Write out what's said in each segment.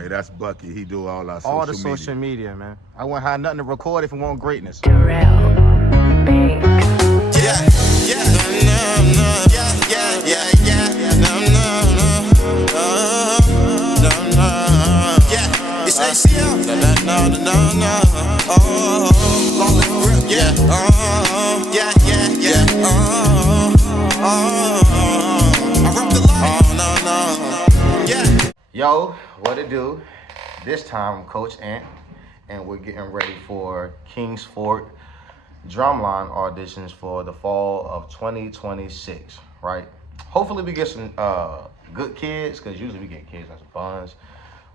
Hey, that's Bucky. He do all our All the social social media. media, man. I wouldn't have nothing to record if we want greatness. Yeah, yeah, yeah. It's ACL. Long live grip. Yeah. I rep the life. Yeah. Yo, what it do? This time, Coach Ant, and we're getting ready for Kings Fort drumline auditions for the fall of 2026, right? Hopefully we get some good kids, because usually we get kids that's buns,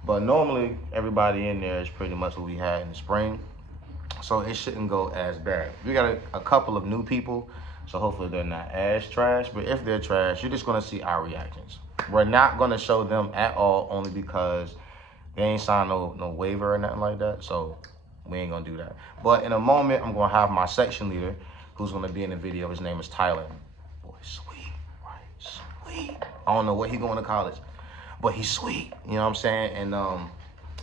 but normally everybody in there is pretty much what we had in the spring, so it shouldn't go as bad. We got a couple of new people, so hopefully they're not as trash, but if they're trash, you're just gonna see our reactions. We're not gonna show them at all, only because they ain't signed no waiver or nothing like that, so we ain't gonna do that. But in a moment, I'm gonna have my section leader, who's gonna be in the video. His name is Tyler. Boy, sweet, right? Sweet. I don't know what he going to college, but he's sweet. You know what I'm saying? And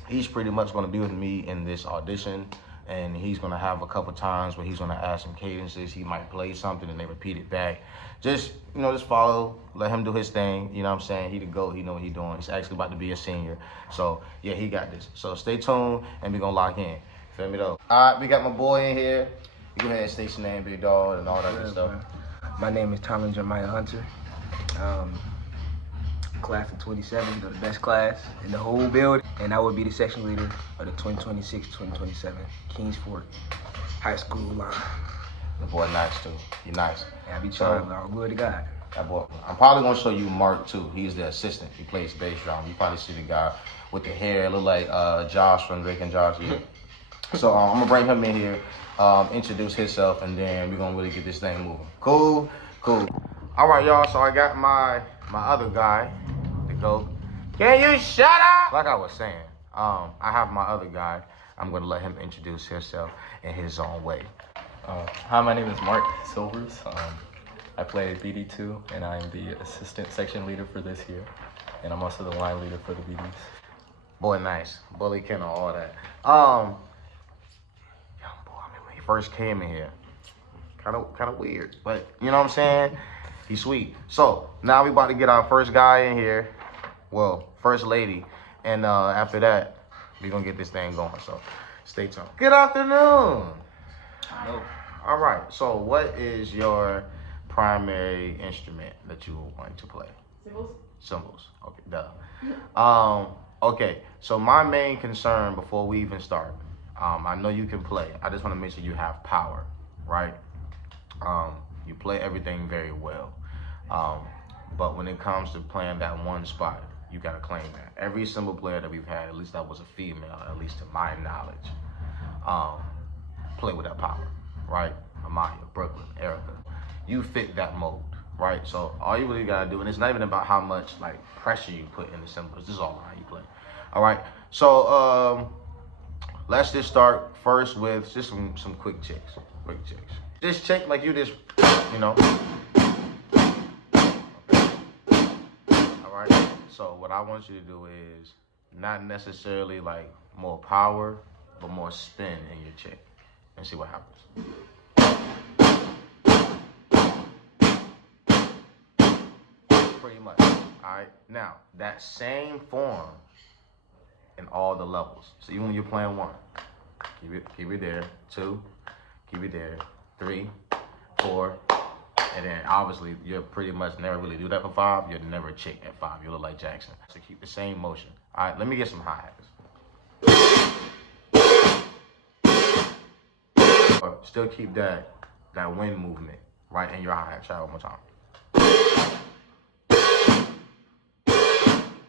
he's pretty much gonna be with me in this audition, and he's gonna have a couple times where he's gonna add some cadences. He might play something and they repeat it back. Just, just follow, let him do his thing. You know what I'm saying? He the GOAT, he know what he's doing. He's actually about to be a senior. So yeah, he got this. So stay tuned and we're gonna lock in. Feel me though? All right, we got my boy in here. You go ahead and state your name, big dog, and all that good stuff. My name is Tyler Jeremiah Hunter. Class of 27, the best class in the whole building. And I will be the section leader of the 2026-2027 Kings Fort High School line. The boy nice too. He nice. And I be trying, all glory to God. That boy. I'm probably gonna show you Mark too. He's the assistant. He plays bass drum. You probably see the guy with the hair, look like Josh from Drake and Josh. Yeah. So I'm gonna bring him in here, introduce himself, and then we're gonna really get this thing moving. Cool. All right, y'all. So I got my other guy to go. Can you shut up? Like I was saying, I have my other guy. I'm gonna let him introduce himself in his own way. Hi, my name is Mark Silvers. I play BD2, and I'm the assistant section leader for this year, and I'm also the line leader for the BDs. Boy, nice. Bully Ken and all that. Young boy, I mean, when he first came in here, kind of weird, but you know what I'm saying? He's sweet. So now we about to get our first guy in here. Well, first lady, and after that, we're gonna get this thing going. So stay tuned. Good afternoon. Hello. All right. So what is your primary instrument that you want to play? Cymbals. Okay. Duh. Okay. So my main concern before we even start, I know you can play. I just want to make sure you have power, right? You play everything very well, but when it comes to playing that one spot, you gotta claim that. Every cymbal player that we've had, at least that was a female, at least to my knowledge, play with that power, right? Amaya, Brooklyn, Erica, you fit that mold, right? So all you really gotta do, and it's not even about how much like pressure you put in the cymbals. This is all how you play. All right. So let's just start first with just some quick checks. Just check like you just, Okay. All right. So what I want you to do is not necessarily like more power, but more spin in your check, and see what happens. Pretty much. All right. Now that same form in all the levels. So even when you're playing one, keep it there. 2, keep it there. 3, 4, and then obviously you'll pretty much never really do that for 5. You'll never chick at 5. You look like Jackson. So keep the same motion. All right, let me get some hi-hats. Still keep that wind movement right in your hi-hat. Try it one more time.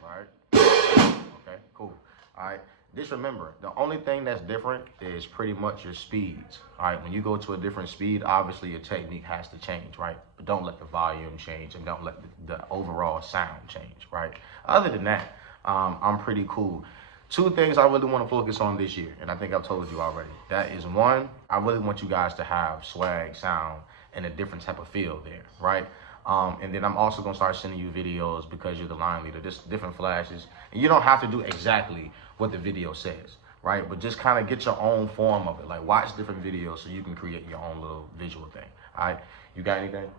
All right. Okay, cool. All right. Just remember, the only thing that's different is pretty much your speeds. All right, when you go to a different speed, obviously your technique has to change, right? But don't let the volume change, and don't let the overall sound change, right? Other than that, I'm pretty cool. 2 things I really want to focus on this year, and I think I've told you already. That is 1, I really want you guys to have swag, sound, and a different type of feel there, right? And then I'm also gonna start sending you videos because you're the line leader, just different flashes. And you don't have to do exactly what the video says, right? But just kind of get your own form of it. Like watch different videos so you can create your own little visual thing. All right, you got anything?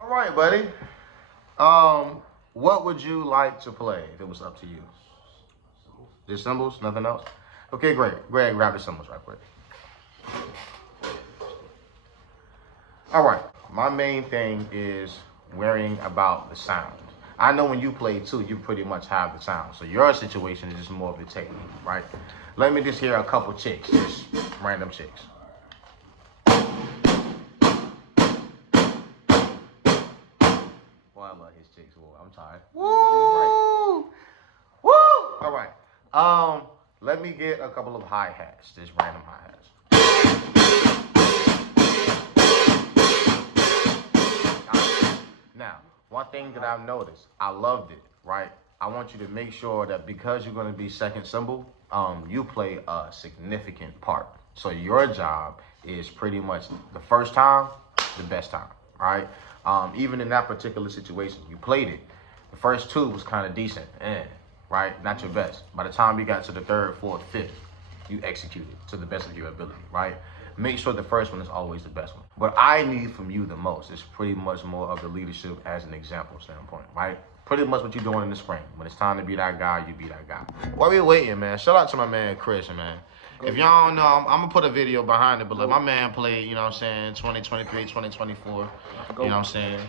All right, buddy. What would you like to play if it was up to you? Just cymbals, nothing else? Okay, great. Go ahead and grab the cymbals right quick. All right, my main thing is worrying about the sound. I know when you play too, you pretty much have the sound. So your situation is just more of the technique, right? Let me just hear a couple chicks, just random chicks. Boy, I love his chicks. Boy, I'm tired. Woo! Woo! All right. Let me get a couple of hi-hats, just random hi-hats. Now, one thing that I've noticed, I loved it, right? I want you to make sure that because you're going to be second cymbal, you play a significant part. So your job is pretty much the first time, the best time, right? Even in that particular situation, you played it. The first two was kind of decent, right? Not your best. By the time you got to the third, fourth, fifth, you executed to the best of your ability, right? Make sure the first one is always the best one. What I need from you the most is pretty much more of the leadership as an example standpoint, right? Pretty much what you're doing in the spring. When it's time to be that guy, you be that guy. While we waiting, man, shout out to my man Chris, man. If y'all don't know, I'm gonna put a video behind it, but look, my man played, you know what I'm saying, 2023, 2024, you know what I'm saying?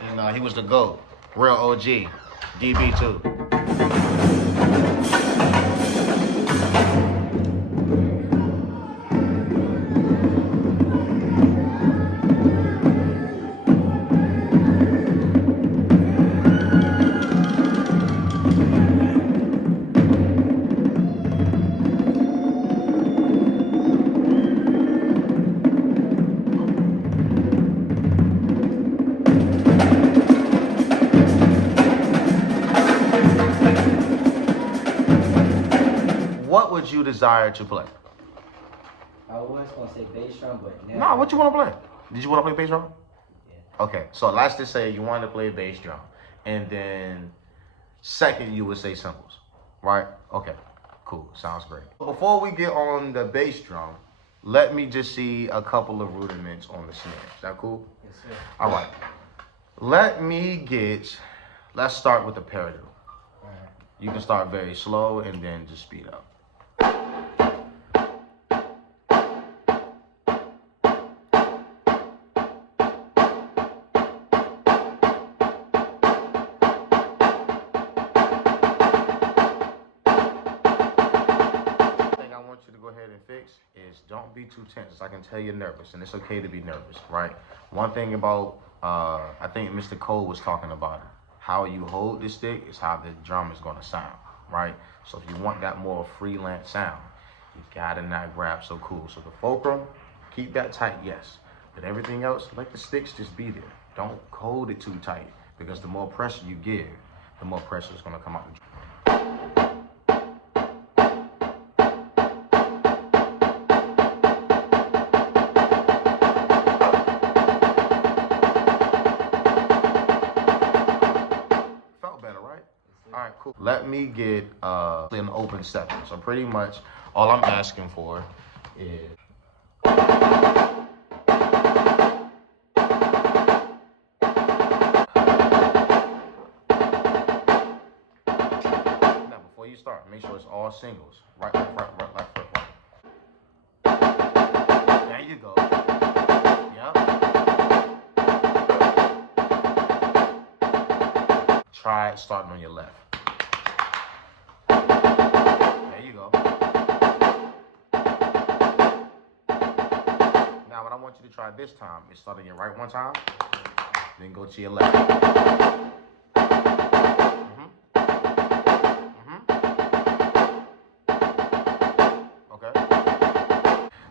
And he was the GOAT, real OG, DB too. What would you desire to play? I was gonna say bass drum, but now. No, what you want to play? Did you want to play bass drum? Yeah. Okay, so let's just say you wanted to play bass drum, and then second you would say cymbals, right? Okay, cool, sounds great. Before we get on the bass drum, let me just see a couple of rudiments on the snare. Is that cool? Yes, sir. All right. Let's start with the paradiddle. All right. You can start very slow and then just speed up. Is don't be too tense. I can tell you're nervous, and it's okay to be nervous, right? One thing about, I think Mr. Cole was talking about it. How you hold the stick is how the drum is going to sound, right? So if you want that more freelance sound, you gotta not grab so cool. So the fulcrum, keep that tight, yes. But everything else, let the sticks just be there. Don't hold it too tight, because the more pressure you give, the more pressure is going to come out the drum. Cool. Let me get an open second. So pretty much all I'm asking for is now before you start, make sure it's all singles. Right, left, right, left, right. There you go. Yep. Try it starting on your left. There you go. Now what I want you to try this time is start on your right one time, then go to your left. Okay.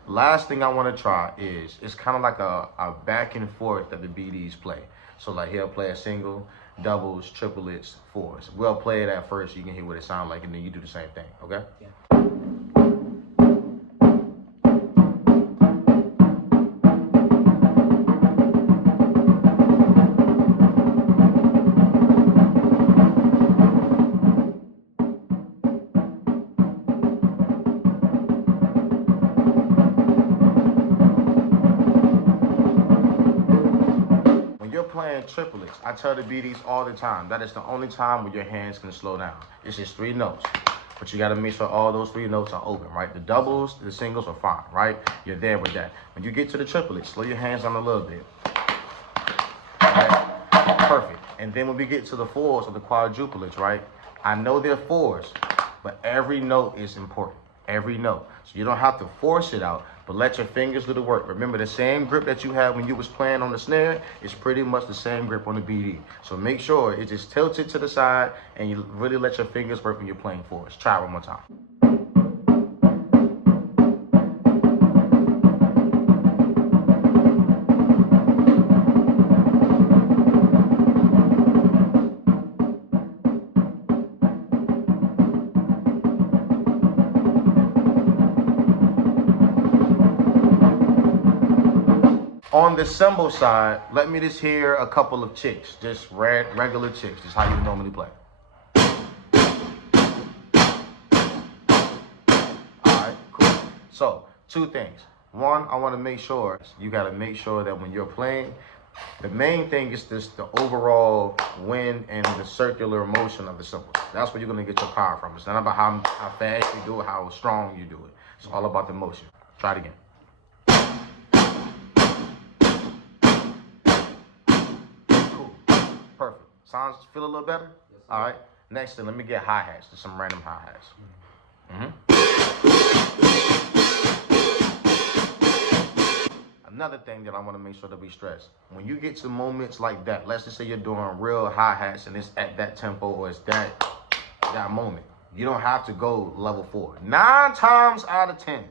Last thing I want to try is, it's kind of like a back and forth that the BDs play. So like he'll play a single, doubles, triplets, fours. We'll play it at first, you can hear what it sounds like, and then you do the same thing, okay? Yeah. playing triplets, I tell the BDs all the time, that is the only time where your hands can slow down. It's just 3 notes. But you gotta make sure all those 3 notes are open, right? The doubles, the singles are fine, right? You're there with that. When you get to the triplets, slow your hands down a little bit. Right? Perfect. And then when we get to the 4s or the quadruplets, right? I know they're 4s, but every note is important. Every note. So you don't have to force it out, but let your fingers do the work. Remember, the same grip that you had when you was playing on the snare is pretty much the same grip on the BD. So make sure it just tilted to the side and you really let your fingers work when you're playing 4s. Try it one more time. On the cymbal side, let me just hear a couple of chicks, just regular chicks, just how you normally play. All right, cool. So, 2 things. One, I want to make sure, you got to make sure that when you're playing, the main thing is the overall wind and the circular motion of the cymbals. That's where you're going to get your power from. It's not about how fast you do it, how strong you do it. It's all about the motion. Try it again. Perfect. Sounds feel a little better? Yes, all right. Next thing, let me get hi-hats. Just some random hi-hats. Another thing that I want to make sure that we stress. When you get to moments like that, let's just say you're doing real hi-hats and it's at that tempo or it's that moment. You don't have to go level 4. 9 times out of 10.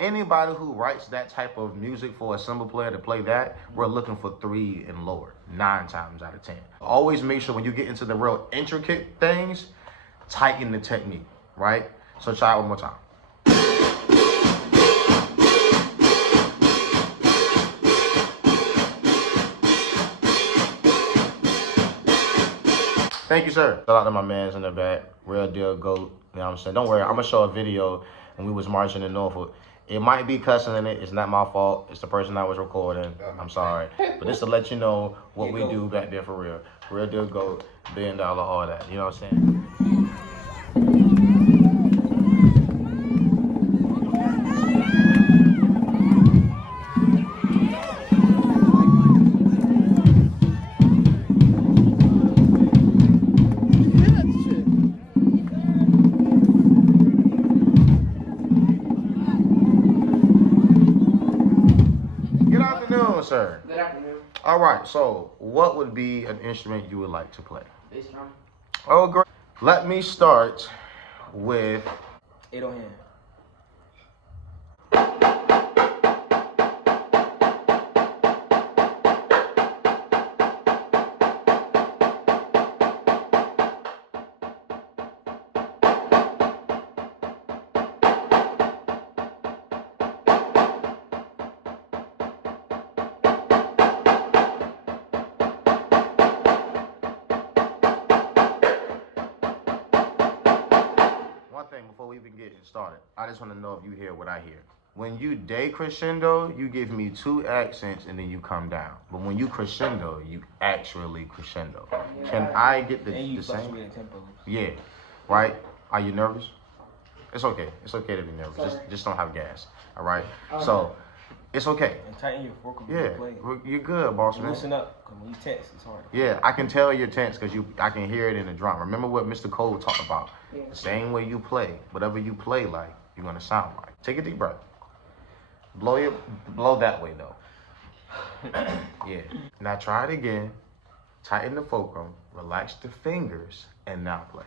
Anybody who writes that type of music for a cymbal player to play that, we're looking for 3 and lower, 9 times out of 10. Always make sure when you get into the real intricate things, tighten the technique, right? So try it one more time. Thank you, sir. Shout out to my mans in the back, real deal GOAT. You know what I'm saying? Don't worry, I'm gonna show a video when we was marching in Norfolk. It might be cussing in it. It's not my fault. It's the person I was recording. I'm sorry. But just to let you know what we do back there for real. Real deal GOAT, $1 billion, all that. You know what I'm saying? Sir. Good afternoon. All right, so what would be an instrument you would like to play? Bass drum. Oh, great. Let me start with 8 on hand. before we even get started, I just want to know if you hear what I hear. When you decrescendo, you give me 2 accents and then you come down. But when you crescendo, you actually crescendo. Can I get the same? Tempo. Yeah, right? Are you nervous? It's okay. It's okay to be nervous. Just don't have gas. All right? So, it's okay. And tighten your vocal. Yeah, you're good, boss man. Loosen up, because when you tense, it's hard. Yeah, I can tell you're tense because I can hear it in the drum. Remember what Mr. Cole talked about. The same way you play, whatever you play like, you're gonna sound like. Take a deep breath. Blow that way though. Yeah. Now try it again. Tighten the fulcrum, relax the fingers, and now play.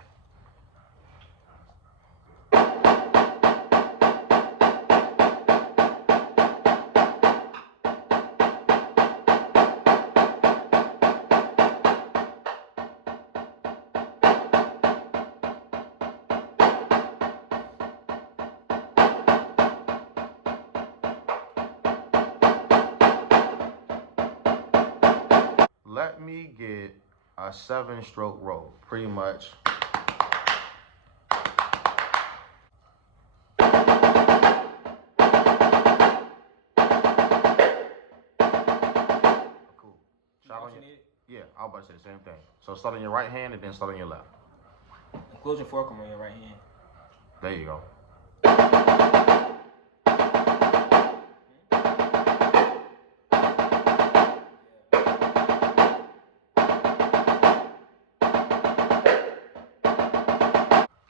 Let me get a 7-stroke roll, pretty much. Cool. Yeah, I was about to say the same thing. So start on your right hand and then start on your left. Close your forearm on your right hand. There you go.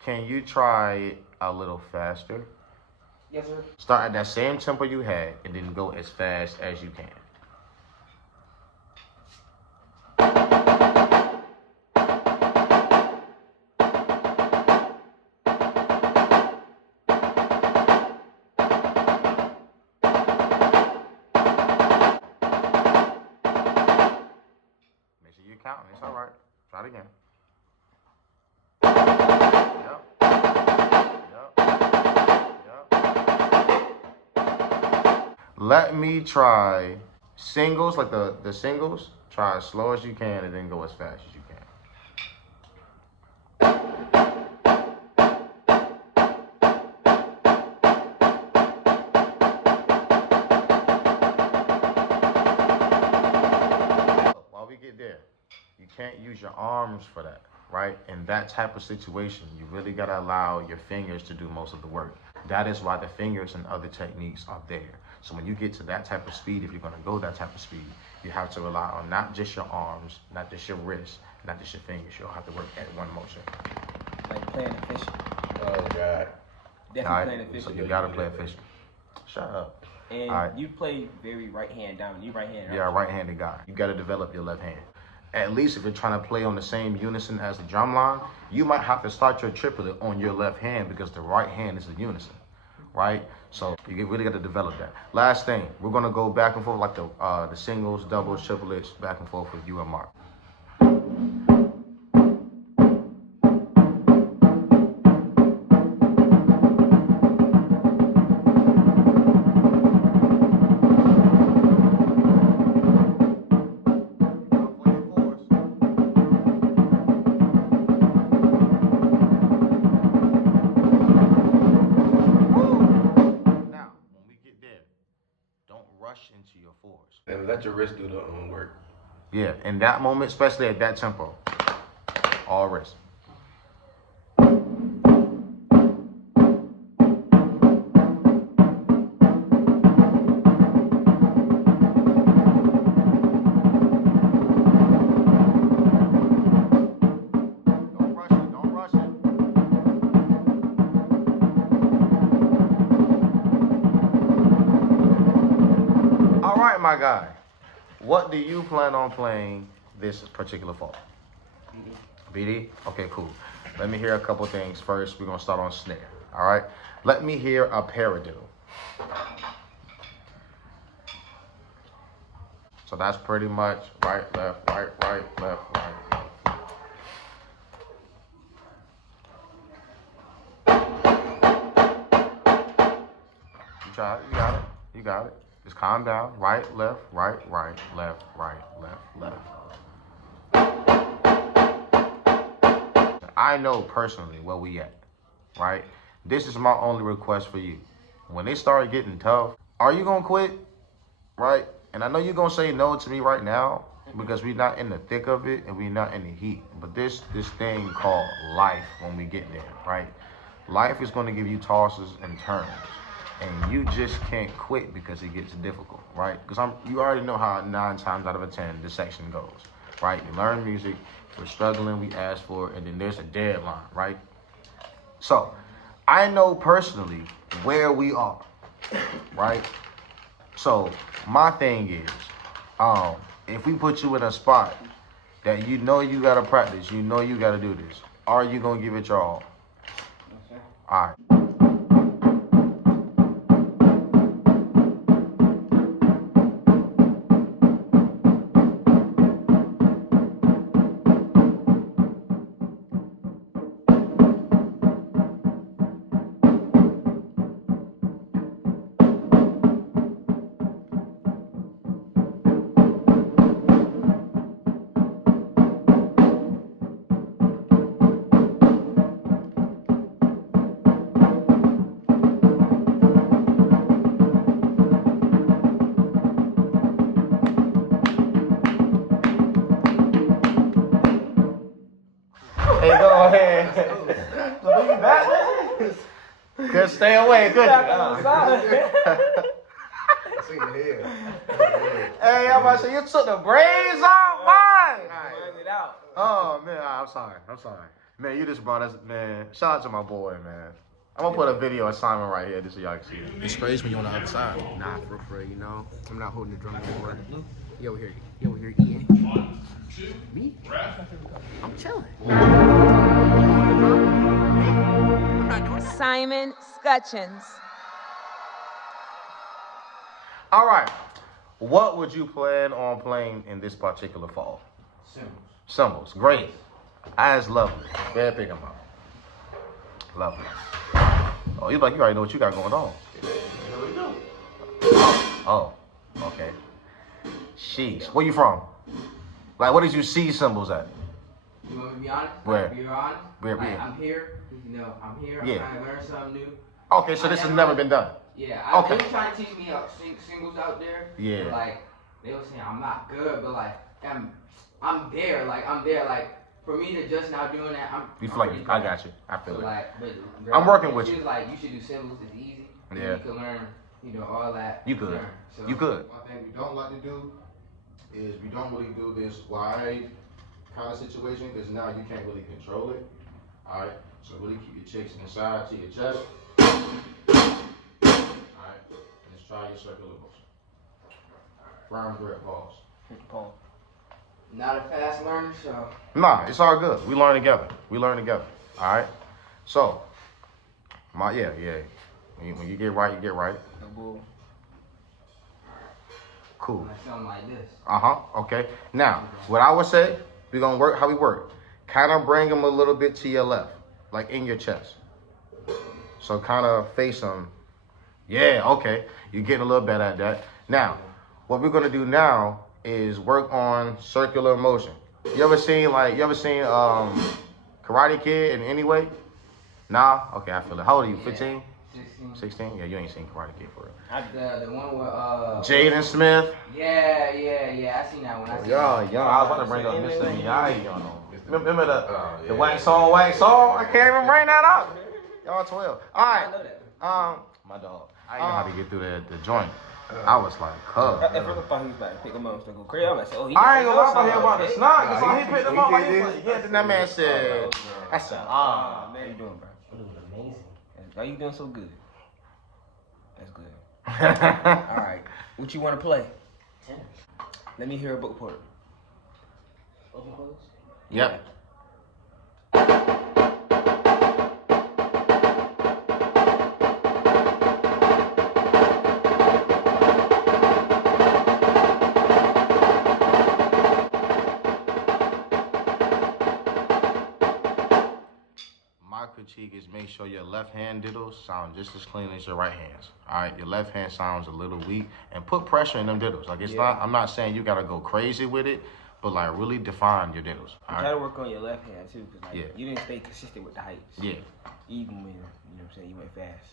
Can you try it a little faster? Yes, sir. Start at that same tempo you had and then go as fast as you can. Make sure you're counting. It's all right. Try it again. Yep. Let me try singles, like the singles. Try as slow as you can and then go as fast as you can. While we get there, you can't use your arms for that, right? In that type of situation, you really gotta allow your fingers to do most of the work. That is why the fingers and other techniques are there. So when you get to that type of speed, if you're gonna go that type of speed, you have to rely on not just your arms, not just your wrists, not just your fingers. You'll have to work at one motion. Like playing efficient. Oh, God. Definitely All playing right? So efficient. you gotta play efficient. Shut up. And All right. you play very right hand down. You right hand, right? You're a right-handed guy. You gotta develop your left hand. At least if you're trying to play on the same unison as the drum line, you might have to start your triplet on your left hand because the right hand is the unison, right? So you really got to develop that. Last thing, we're gonna go back and forth like the singles, doubles, triplets, back and forth with you and Mark. Into your fours. And let your wrist do the work. Yeah, in that moment, especially at that tempo, all wrist. Don't rush it, don't rush it. All right, my guy. What do you plan on playing this particular fall? BD? Okay, cool. Let me hear a couple things. First, we're going to start on snare. All right? Let me hear a paradiddle. So that's pretty much right, left, left, right, left. You try it. You got it. Just calm down. Right, left, left. I know personally where we at, right? This is my only request for you. When they start getting tough, are you gonna quit, right? And I know you're gonna say no to me right now because we're not in the thick of it and we're not in the heat. But this thing called life, when we get there, right? Life is gonna give you tosses and turns. And you just can't quit because it gets difficult, right? Because you already know how 9 times out of 10 this section goes, right? You learn music, we're struggling, we ask for it, and then there's a deadline, right? So, I know personally where we are, right? So, my thing is, if we put you in a spot that you know you gotta practice, you know you gotta do this, are you gonna give it your all? All right. Couldn't stay away, could you? Hey, I'm about to say, you took the braids off, man. It out. Oh, man, I'm sorry. Man, you just brought us, man. Shout out to my boy, man. I'm gonna put a video assignment right here just so y'all can see it. It's crazy when you're on the other side. Nah, for you know. I'm not holding the drum anymore. He over here eating. 1, 2, me? I'm chilling. Simon Scutchins. All right. What would you plan on playing in this particular fall? Cymbals. Great. That's lovely. Go ahead, pick them up. Lovely. Oh, you already know what you got going on. Oh, okay. Sheesh. Where you from? Like, what did you see cymbals at? You want me to be honest? Where? Be honest? Where? Like, I'm here. You know, I'm here. I'm Yeah. trying to learn something new. Okay, so this has never been done. Yeah. Okay. They were trying to teach me singles out there. Yeah. But, like, they were saying I'm not good, but like I'm there. Like I'm there. Like for me to just now doing that, You feel I'm like pretty I good. got you. I feel So it. like, but I'm working with she you. was like, you should do symbols. It's easy. Yeah. You can learn, you know, all that. You could. learn. So, You could. One thing we don't like to do is we don't really do this wide kind of situation because now you can't really control it. All right, so really keep your chicks inside to your chest. All right, and just try your circular motion. Firm grip, pause. Paul. Not a fast learner, so Nah, it's all good. We learn together. All right. So, yeah. When you get right, you get right. No bull. Cool. like something like this. Okay. Now, what I would say, we're gonna work how we work. Kind of bring them a little bit to your left, like in your chest. So kind of face them. Yeah. Okay. You're getting a little better at that. Now, what we're gonna do now is work on circular motion. You ever seen Karate Kid in any way? Nah? Okay, I feel it. How old are you, 15? 16. 16? Yeah, you ain't seen Karate Kid for real. The one with Jaden Smith. Yeah. I seen that one. I seen Y'all, that. I was about to bring up this thing. Y'all ain't y'all know. Remember the yeah. wax on? I can't even bring that up. Y'all 12. All I right. know that. My dog. I didn't know how to get through the joint. I was like, huh. At first I thought he was about to pick him up and go crazy. I'm like, oh, he I ain't gonna lie knows about him about the something. snot. Cause he picked him up. he Like, did he was like, yeah, then that man said, I said, Ah, man, how you doing, bro? It was amazing. Why you doing so good? That's good. All right, what you want to play? Tennis. Let me hear a book report. Open close. Yep. My critique is make sure your left hand diddles sound just as clean as your right hands. All right, your left hand sounds a little weak, and put pressure in them diddles. Like it's not. I'm not saying you gotta go crazy with it, but like really define your diddles. You All gotta right. work on your left hand too, cause like Yeah. you didn't stay consistent with the heights. Yeah. Even when you know what I'm saying you went fast,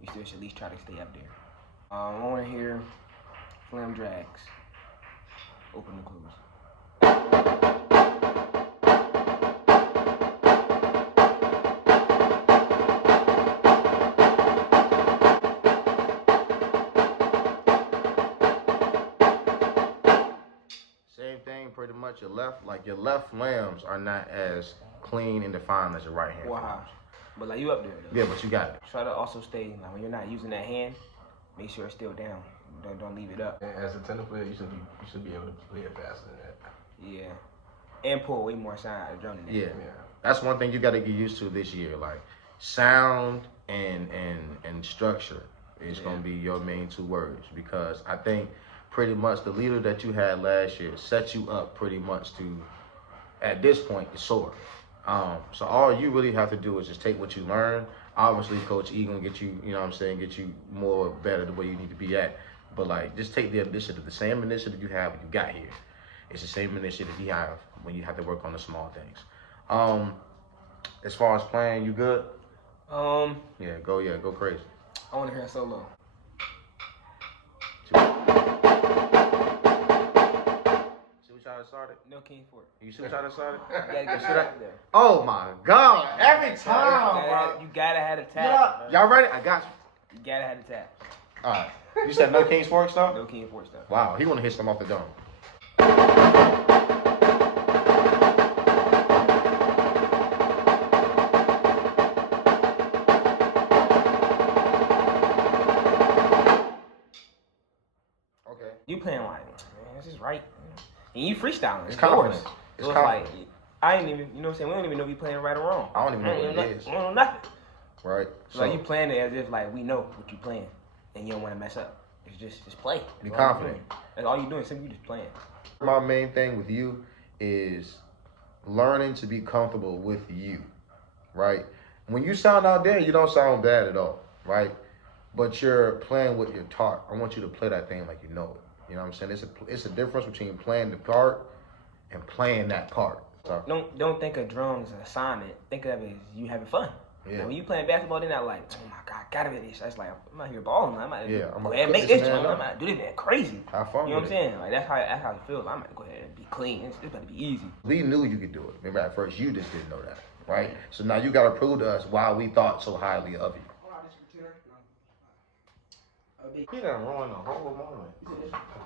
you still should at least try to stay up there. I want to hear flam drags. Open and close. Same thing, pretty much. Your left lambs are not as clean and defined as your right hand. Wow. But like you up there though. Yeah, but you got it. Try to also stay like when you're not using that hand, make sure it's still down. Don't leave it up. And as a tennis player, you should be able to play it faster than that. Yeah. And pull way more sound out of the drum than that. Yeah. That's one thing you got to get used to this year. Like sound and structure is gonna be your main two words, because I think pretty much the leader that you had last year set you up pretty much to, at this point, to soar. So all you really have to do is just take what you learn. Obviously, Coach E gonna get you, you know what I'm saying, get you more better the way you need to be at. But like, just take the initiative, the same initiative you have when you got here. It's the same initiative you have when you have to work on the small things. As far as playing, you good? Yeah, go crazy. I want to hear a solo. See what how it started? No King Fort. You see how it started? You gotta get straight up there. Oh my God! Every time, bro. You gotta have the tap. Yeah. Y'all ready? I got you. You gotta have the tap. All right. You said no King's Fork stuff? No King Fort stuff. Wow, he want to hit some off the dome. Okay. You playing like, man, this is right. And you freestyling. It's It's confidence. yours. It's So it's like, confidence. I ain't even, you know what I'm saying? We don't even know if you playing right or wrong. I don't even know what it is. We don't know nothing. Right. So like you playing it as if like we know what you playing, and you don't want to mess up. It's just play. Be That's all you confident. doing. That's all you doing. Simply you just playing. My main thing with you is learning to be comfortable with you, right? When you sound out there, you don't sound bad at all, right? But you're playing what you're taught. I want you to play that thing like you know it. You know what I'm saying? It's a difference between playing the part and playing that part. So, Don't think of drums as an assignment. Think of it as you having fun. Yeah. Now, when you playing basketball, they're not like, oh my God, gotta be this. That's like, I'm out here balling. I'm out here I'm go gonna ahead and put make this this man drum. up. I'm out do this man crazy. have fun You know with what I'm it. saying? Like that's how it feels. I'm gonna go ahead and be clean. It's gonna be easy. We knew you could do it. Remember at first you just didn't know that, right? So now you gotta prove to us why we thought so highly of you. He done ruined the whole moment.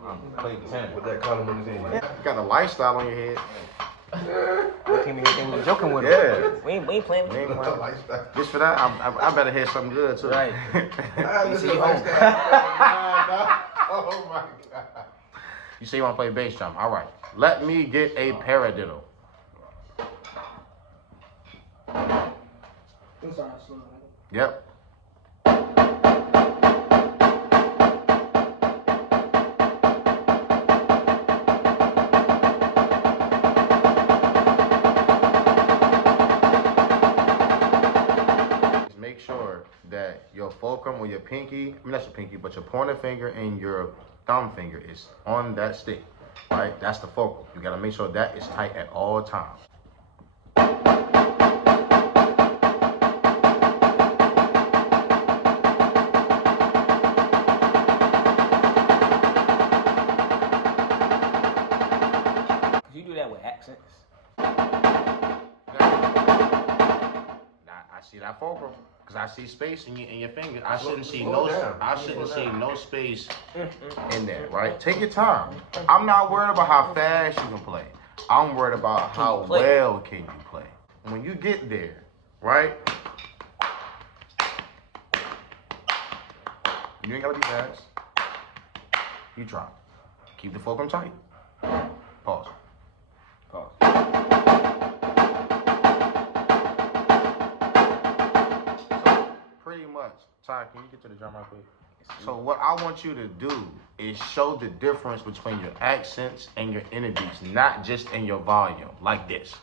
I'm playing 10. With that column in his head. You got a lifestyle on your head. We came here thinking we were joking with Yeah. him. We ain't playing with We him. ain't playing. Lifestyle. Just for that, I better hear something good too. Right. This see is you lifestyle. Oh my God. You say you want to play bass drum. All right. Let me get a paradiddle. Yep. Just make sure that your fulcrum or your pinky, I mean not your pinky, but your pointer finger and your thumb finger is on that stick, right? That's the fulcrum. You gotta make sure that is tight at all times. Cause you do that with accents. Now, I see that fulcrum because I see space in your finger. I shouldn't see slow no. down. I shouldn't see no space in there. Right? Take your time. I'm not worried about how fast you can play. I'm worried about how you play? well can you play. When you get there, right? You ain't gotta be fast. You try. Keep the fulcrum tight. Pause. Pause. Pretty much. Ty, can you get to the drum right quick? So what I want you to do is show the difference between your accents and your energies, not just in your volume, like this.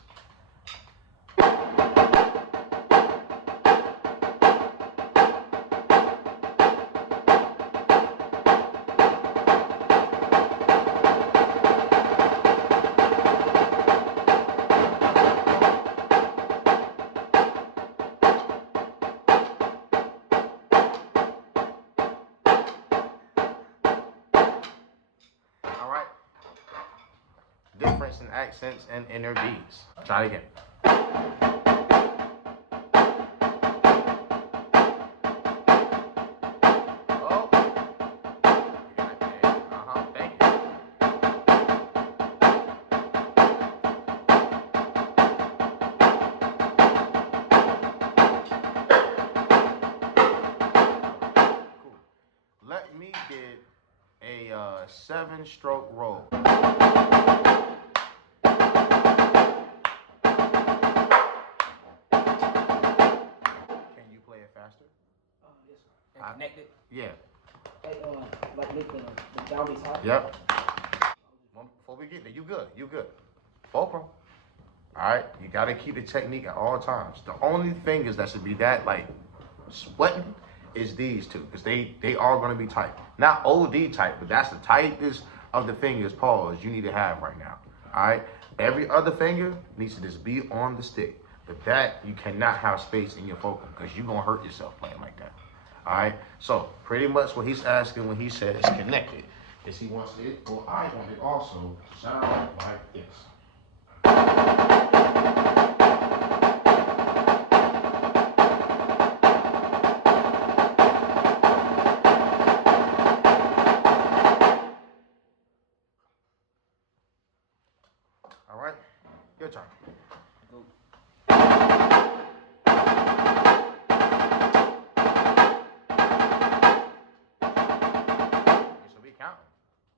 All right. Difference in accents and inner beats. Try it again. Oh. Thank you. Cool. Let me get a 7-stroke roll. Can you play it faster? And connected. Yeah. Like the down bass high. Yep. Before we get there, you good. You good. Fulcrum. All right. You got to keep the technique at all times. The only fingers that should be that like sweating is these two, because they are going to be tight. Not OD tight, but that's the tightest of the fingers, pause, you need to have right now. All right. Every other finger needs to just be on the stick. But that, you cannot have space in your fulcrum because you're going to hurt yourself playing like that. All right. So pretty much what he's asking when he said it's connected is he wants it, or I want it also to sound like this. All right, your turn.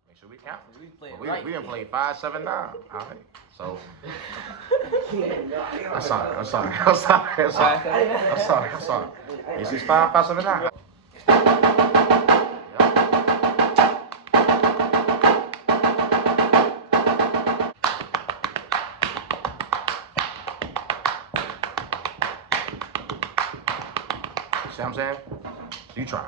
Make sure we count. We done played 5, 7, 9. All right. So I'm sorry. This is 5, 5, 7, 9. See what I'm saying? You try.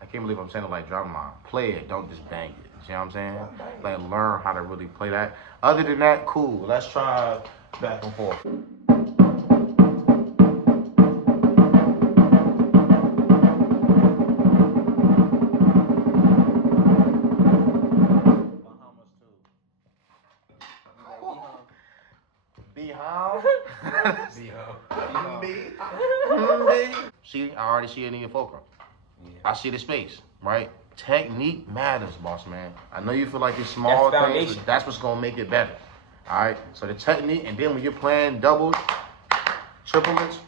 I can't believe I'm saying it like drum line. Play it, don't just bang it. See what I'm saying? Like learn how to really play that. Other than that, cool. Let's try back and forth. See, I already see it in your fulcrum. Yeah. I see the space, right? Technique matters, boss man. I know you feel like it's small things, but that's what's gonna make it better. All right. So the technique, and then when you're playing doubles, triplets,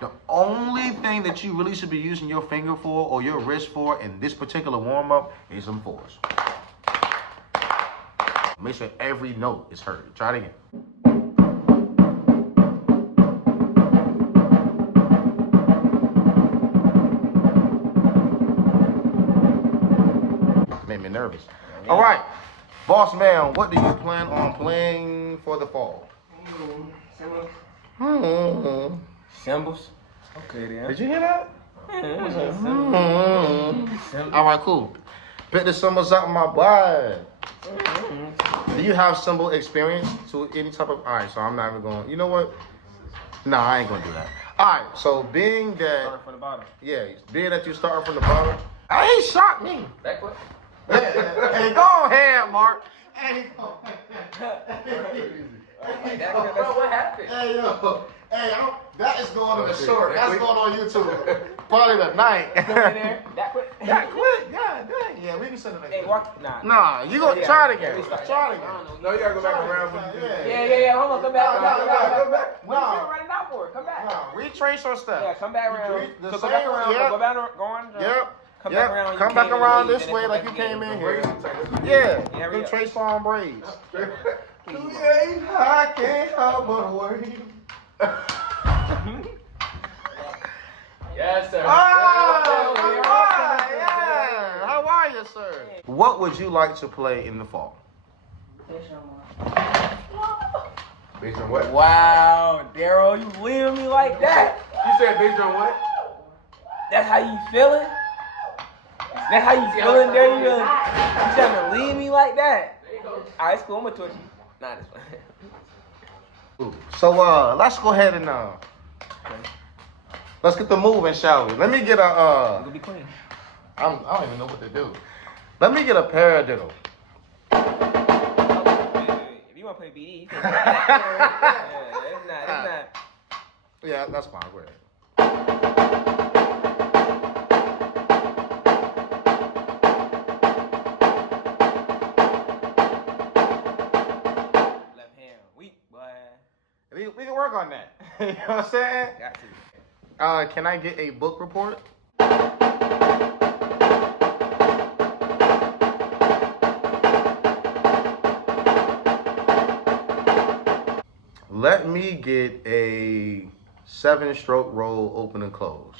the only thing that you really should be using your finger for or your wrist for in this particular warm up is some fours. Make sure every note is heard. Try it again. Made me nervous. All right, boss man, what do you plan on playing for the fall? Symbols. Okay, then. Did you hear that? All right, cool. Pick the symbols out of my blood. Do you have symbol experience to any type of? All right, so I'm not even going. You know what? Nah, I ain't gonna do that. All right, so being that. Start from the bottom. Yeah, being that you start from the bottom. He shot me. Backward. Hey, go ahead, Mark. Hey, go Bro, what happened? Hey, yo. Hey, that is going on the short. That's going on YouTube. Probably tonight. That quick? That quick? God dang. Yeah, we can send it next Hey, time. walk. Nah. Nah, you gonna try it again. Try it again. No, you gotta go back around. Yeah. Hold on. Come back. Come back. What are you running out for? Come back. Nah, retrace your steps. Yeah, come back around. The So go same back around. way, yep. Go back around. Yep. Come back around. Come back around this way like you came in here. Yeah. Them trace farm braids. I can't help but worry. Yes, sir. Oh, yeah. How are you, sir? What would you like to play in the fall? Based on what? Wow, Daryl, you leaving me like that? You said based on what? That's how you feeling? That's how you feeling, Daryl? You trying to leave me like that? Alright, it's cool. I'm gonna touch you. Nah, this one. So let's go ahead and let's get the moving, shall we? Let me get a It's gonna be clean. I don't even know what to do. Let me get a paradiddle. If you wanna play BD, you can play that. Yeah, it's not. Yeah, that's fine. Go ahead. Left hand, weak, boy. We can work on that. You know what I'm saying? Got to. Can I get a book report? Let me get a 7-stroke roll, open and close.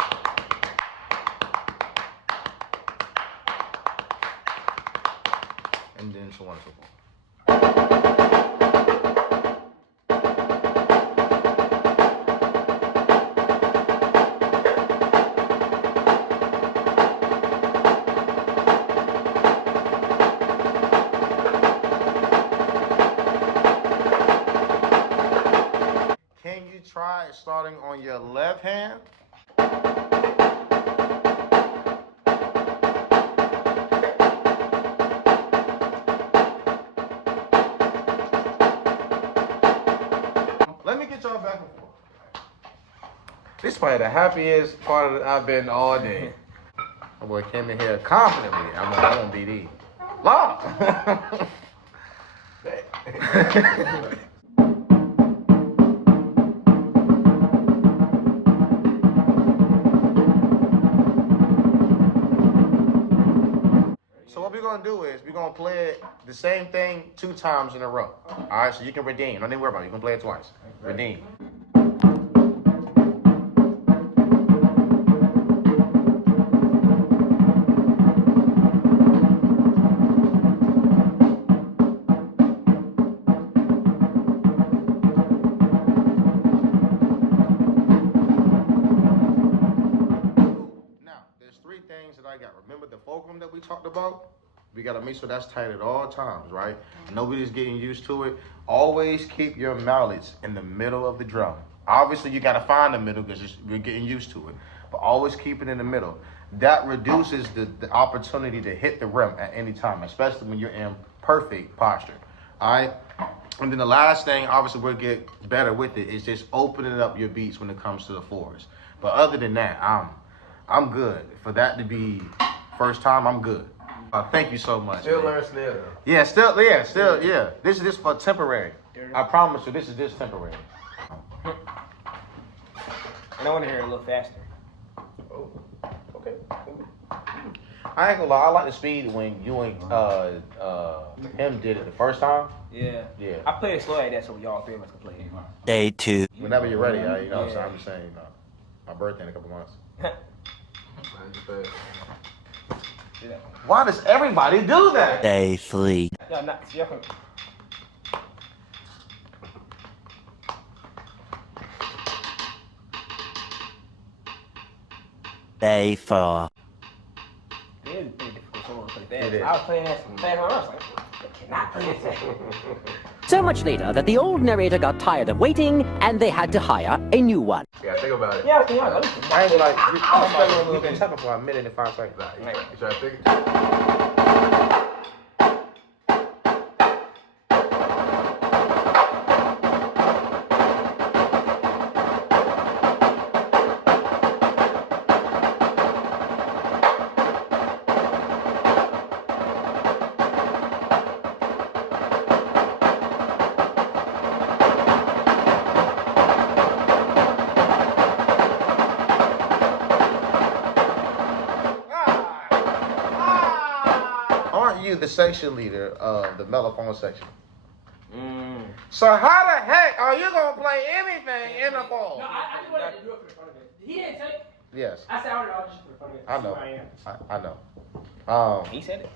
And then so on and so forth. Can you try right, starting on your left hand. Let me get y'all back and forth. This is probably the happiest part of I've been all day. My boy came in here confidently. I'm like, I'm on BD. Law. So what we're gonna do is we're gonna play it the same thing 2 times in a row. All right, so you can redeem. Don't even worry about it. You can play it twice. Redeem. Now, there's 3 things that I got. Remember the fulcrum that we talked about? We gotta make sure that's tight at all times, right? Nobody's getting used to it. Always keep your mallets in the middle of the drum. Obviously, you gotta find the middle because you're getting used to it. But always keep it in the middle. That reduces the opportunity to hit the rim at any time, especially when you're in perfect posture. All right? And then the last thing, obviously, we'll get better with it, is just opening up your beats when it comes to the fours. But other than that, I'm good. For that to be first time, I'm good. Thank you so much. Still man. learn snare though. Yeah, still. This is just for temporary. I promise you, this is just temporary. And I want to hear it a little faster. Oh, okay. I ain't gonna lie, I like the speed when you and him did it the first time. Yeah. Yeah. I play it slow like that so y'all 3 of us can play it. Day 2. Whenever you're ready, you know what I'm Yeah. saying? I'm just saying, my birthday in a couple months. Yeah. Why does everybody do that? Day 3. Yeah, not. Y'all can. Day 4. It is pretty difficult solo to play fast. It is. I was playing that fast when I was like, I cannot play this. So much later that the old narrator got tired of waiting and they had to hire a new one. Yeah, think about it. Yeah, I was thinking, I ain't gonna lie, you've been talking for a minute and 5 seconds. Nah, you try to think. Aren't you the section leader of the mellophone section? So how the heck are you gonna play anything in the ball? No, I just wanted to do it for the fun of it. He didn't take. Yes, I said I wanted to audition for the fun of it. I know. See where I know. He said it.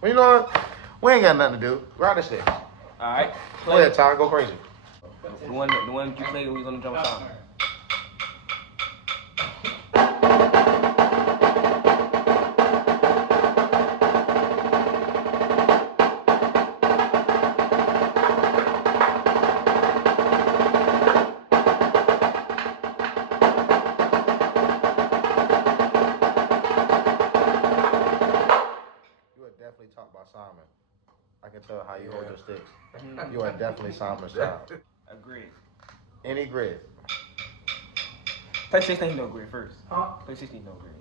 Well, you know what? We ain't got nothing to do. Ride the sticks. All right. Go ahead, Ty. Go crazy. The one you played when we was on the drum sound. You are definitely talked about Simon. I can tell how you hold your sticks. You are definitely Simon's style. Agreed. Any grid. Play 16 no grid first. Huh? Play 16 no grid.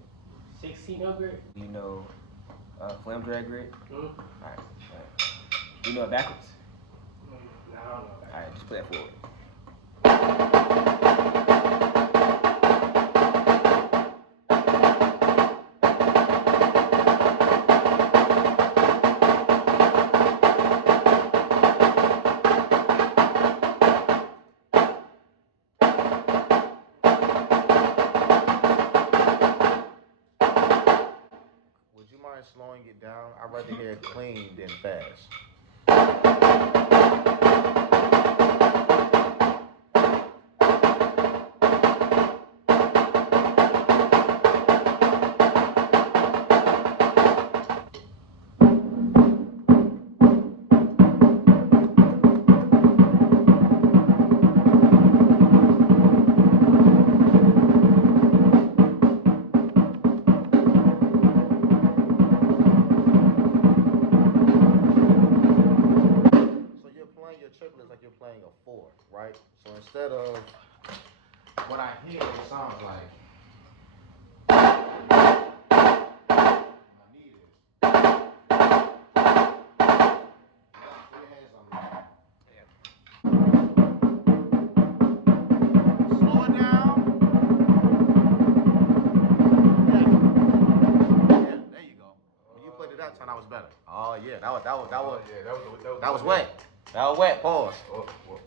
16 upgrade? You know, flam drag grid. Mm. Alright. You know it backwards. No, I don't know. Alright, just play that forward. Would you mind slowing it down? I'd rather hear it clean than fast. playing a 4, right? So instead of what I hear, it sounds like. My need is. Put your hands on me. Slow it down. Yeah, there you go. When you played it that time, that was better. Oh yeah, that was wet. That was wet. Pause.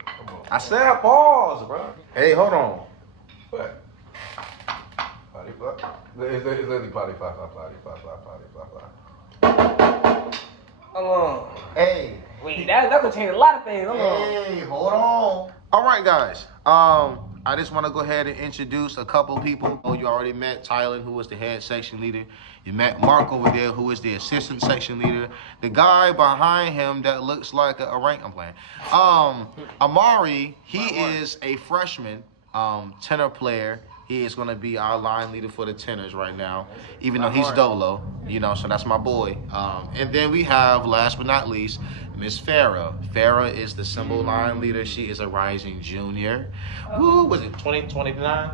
Come on. I said pause, bro. Hey, hold on. What? Potty flop? It's literally potty flop. Hold on. Hey. Wait, that could change a lot of things. Hold on. Hey, hold on. All right, guys. I just want to go ahead and introduce a couple people. Oh, you already met Tyler, who was the head section leader. You met Mark over there, who is the assistant section leader. The guy behind him that looks like a rank. I'm playing. Amari, he is a freshman tenor player. He is going to be our line leader for the tenors right now, even though he's Dolo, you know, so that's my boy. And then we have, last but not least, Miss Farah. Farah is the cymbal line leader. She is a rising junior. Woo, was it 2029?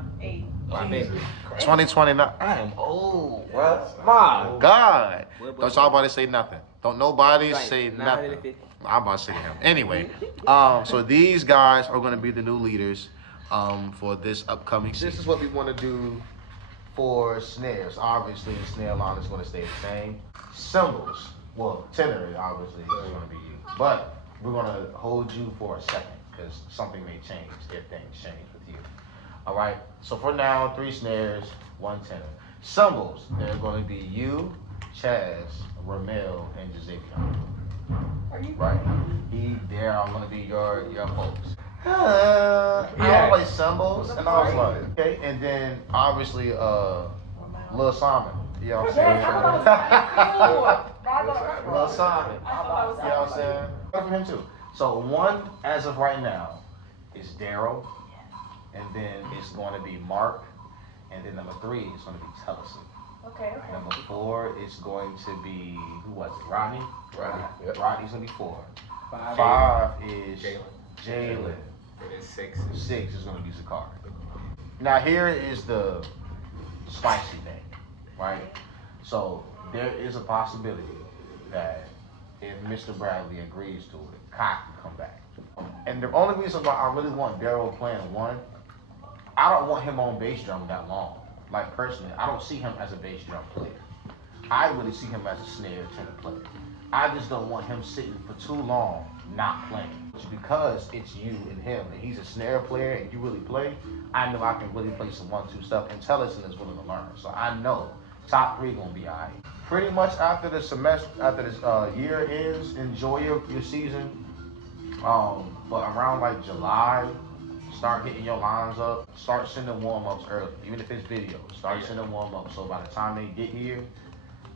2029. I am old, bro. My God. Don't y'all about to say nothing. Don't nobody say nothing. I'm about to say him. Anyway, so these guys are going to be the new leaders for this upcoming season. This is what we want to do for snares. Obviously, the snare line is going to stay the same. Cymbals, well, tenor obviously is going to be you. But we're going to hold you for a second because something may change if things change with you. All right, so for now, 3 snares, 1 tenor. Cymbals, they're going to be you, Chaz, Ramel, and Jazavion. Right? They are going to be your folks. I don't play cymbals, and I was like, okay. And then obviously, Lil Simon, you know what I'm saying? Lil Simon, you know what I'm saying? From him too. So 1 as of right now is Daryl, and then it's going to be Mark, and then number 3 is going to be Tellison. Okay. Number 4 is going to be, who was it? Rodney. Yep. Rodney's going to be 4. 5 is Jalen. And then 6 is going to be Zakar. Now here is the spicy thing, right? So there is a possibility that if Mr. Bradley agrees to it, Cock can come back. And the only reason why I really want Daryl playing 1, I don't want him on bass drum that long. Like personally, I don't see him as a bass drum player. I really see him as a snare tenor player. I just don't want him sitting for too long not playing. Because it's you and him, and he's a snare player and you really play, I know I can really play some 1-2 stuff, and Tellison is willing to learn. So I know top 3 gonna be alright. Pretty much after the semester, after this year ends, enjoy your season. But around like July, start getting your lines up. Start sending warm-ups early, even if it's videos. Start sending warm-ups, so by the time they get here,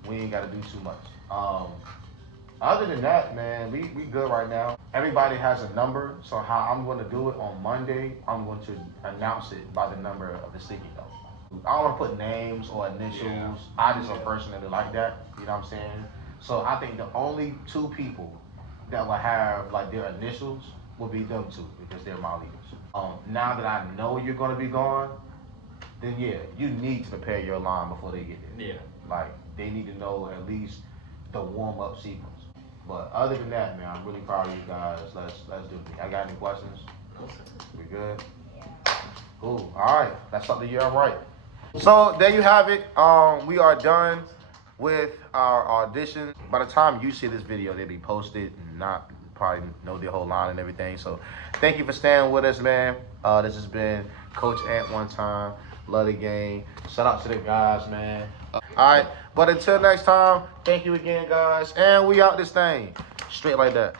we ain't gotta do too much. Other than that, man, we good right now. Everybody has a number, so how I'm going to do it on Monday, I'm going to announce it by the number of the sticky note. I don't want to put names or initials. Yeah. I just don't personally like that, you know what I'm saying? So I think the only 2 people that will have like their initials will be them 2 because they're my leaders. Now that I know you're going to be gone, then yeah, you need to prepare your line before they get there. Yeah. Like, they need to know at least the warm-up sequence. But other than that, man, I'm really proud of you guys. Let's do it. I got any questions? We good? Yeah. Cool. All right. That's up to you. All right. So there you have it. We are done with our audition. By the time you see this video, they'll be posted and not probably know the whole line and everything. So thank you for staying with us, man. This has been Coach Ant One Time. Love the game. Shout out to the guys, man. All right, but until next time, thank you again, guys. And we out this thing. Straight like that.